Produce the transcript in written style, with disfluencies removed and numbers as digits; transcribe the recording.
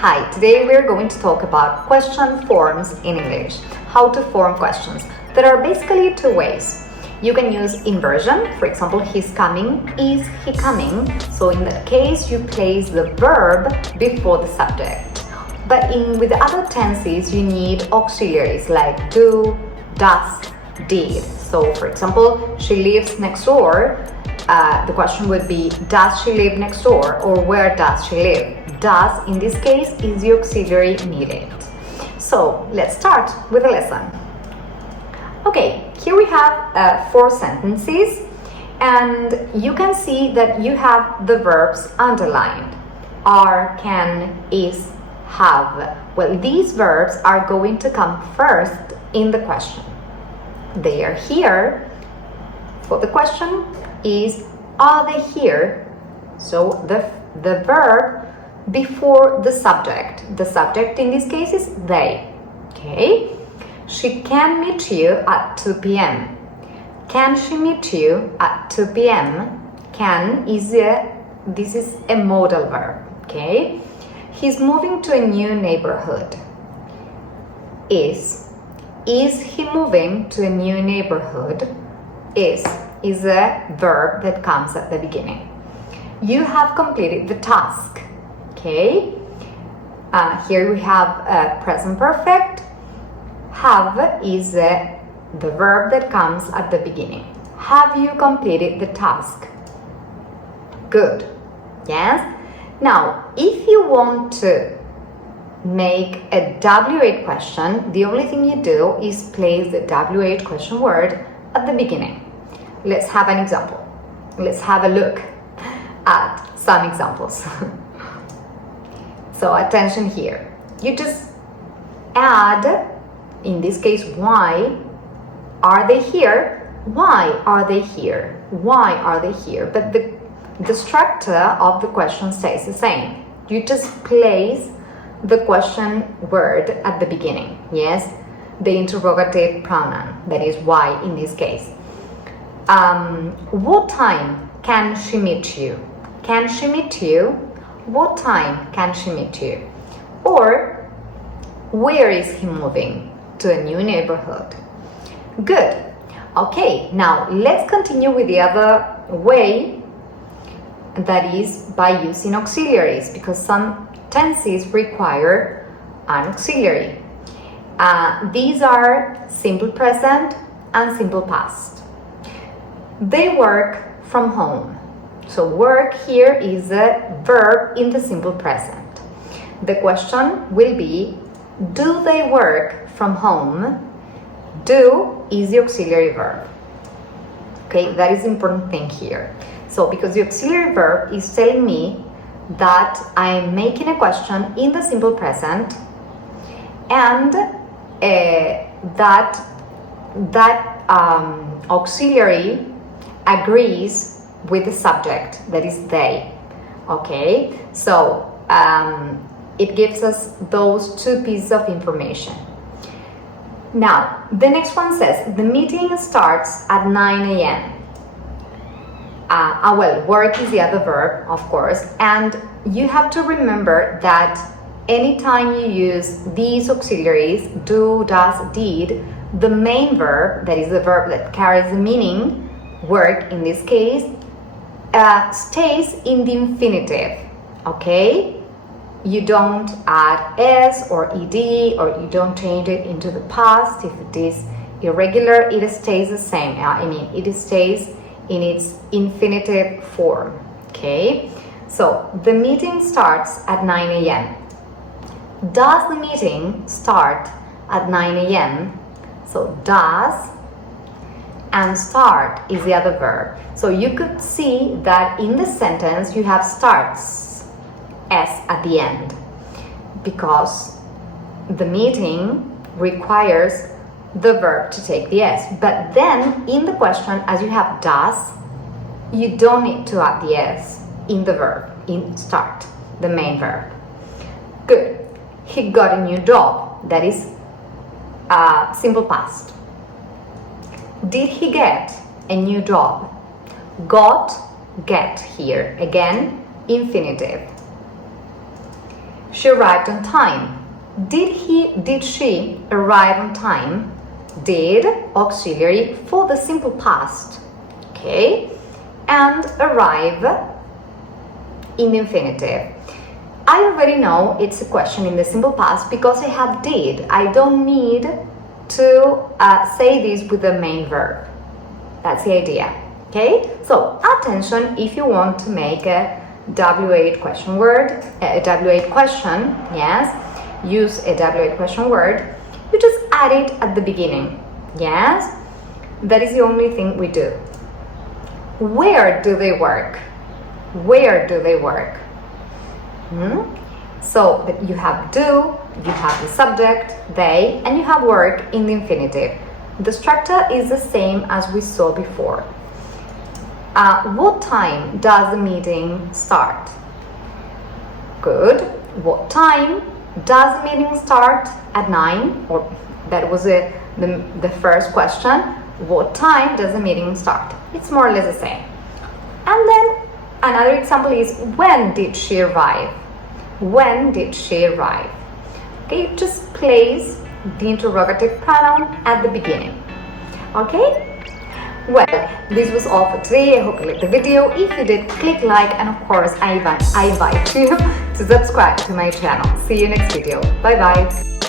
Hi, today we're going to talk about question forms in English. How to form questions. There are basically two ways. You can use inversion, for example, he's coming, is he coming? So in that case, you place the verb before the subject. But with other tenses, you need auxiliaries like do, does, did. So for example, she lives next door. The question would be, does she live next door, or where does she live? Does, in this case, is the auxiliary needed. So let's start with the lesson. Okay, here we have 4 sentences, and you can see that you have the verbs underlined. Are, can, is, have. Well, these verbs are going to come first in the question. They are here. For the question is, are they here? So the verb before the subject. The subject in this case is they. Okay? She can meet you at 2 p.m. Can she meet you at 2 p.m.? Can is this is a modal verb. Okay? He's moving to a new neighborhood. Is he moving to a new neighborhood? Is a verb that comes at the beginning. You have completed the task. Okay? Here we have present perfect. Have is the verb that comes at the beginning. Have you completed the task? Good. Yes? Now, if you want to make a W8 question, the only thing you do is place the W8 question word at the beginning. Let's have an example. Let's have a look at some examples. So attention here. You just add, in this case, why are they here? Why are they here? Why are they here? But the structure of the question stays the same. You just place the question word at the beginning. Yes? The interrogative pronoun, that is why in this case. What time can she meet you? Can she meet you? What time can she meet you? Or, where is he moving? To a new neighborhood. Good. Okay, now let's continue with the other way, that is by using auxiliaries, because some tenses require an auxiliary. These are simple present and simple past. They work from home. So work here is a verb in the simple present. The question will be, do they work from home? Do is the auxiliary verb. Okay, that is the important thing here. So because the auxiliary verb is telling me that I am making a question in the simple present, and that auxiliary agrees with the subject, that is they. Okay, so it gives us those 2 pieces of information. Now, the next one says, the meeting starts at 9 a.m. Well, work is the other verb, of course, and you have to remember that anytime you use these auxiliaries, do, does, did, the main verb, that is the verb that carries the meaning, work in this case, stays in the infinitive. Okay? You don't add s or ed, or you don't change it into the past. If it is irregular, it stays the same. It stays in its infinitive form. Okay? So, the meeting starts at 9 a.m. Does the meeting start at 9 a.m.? So, does and start is the other verb. So you could see that in the sentence you have starts, s at the end, because the meeting requires the verb to take the s. But then in the question, as you have does, you don't need to add the s in the verb, in start, the main verb. Good. He got a new job. That is simple past. Did he get a new job? Got, get here. Again, infinitive. She arrived on time. Did she arrive on time? Did, auxiliary for the simple past. Okay? And arrive in the infinitive. I already know it's a question in the simple past because I have did. I don't need to say this with the main verb. That's the idea. Okay? So attention if you want to make a W8 question word, a W8 question, yes, use a W8 question word, you just add it at the beginning, yes? That is the only thing we do. Where do they work? Where do they work? So you have do, you have the subject, they, and you have work in the infinitive. The structure is the same as we saw before. What time does the meeting start? Good. What time does the meeting start? At 9? Or that was the first question. What time does the meeting start? It's more or less the same. And then another example is when did she arrive? When did she arrive? Okay, just place the interrogative pronoun at the beginning. Okay? Well, this was all for today. I hope you liked the video. If you did, click like, and of course I invite you to subscribe to my channel. See you next video. Bye bye.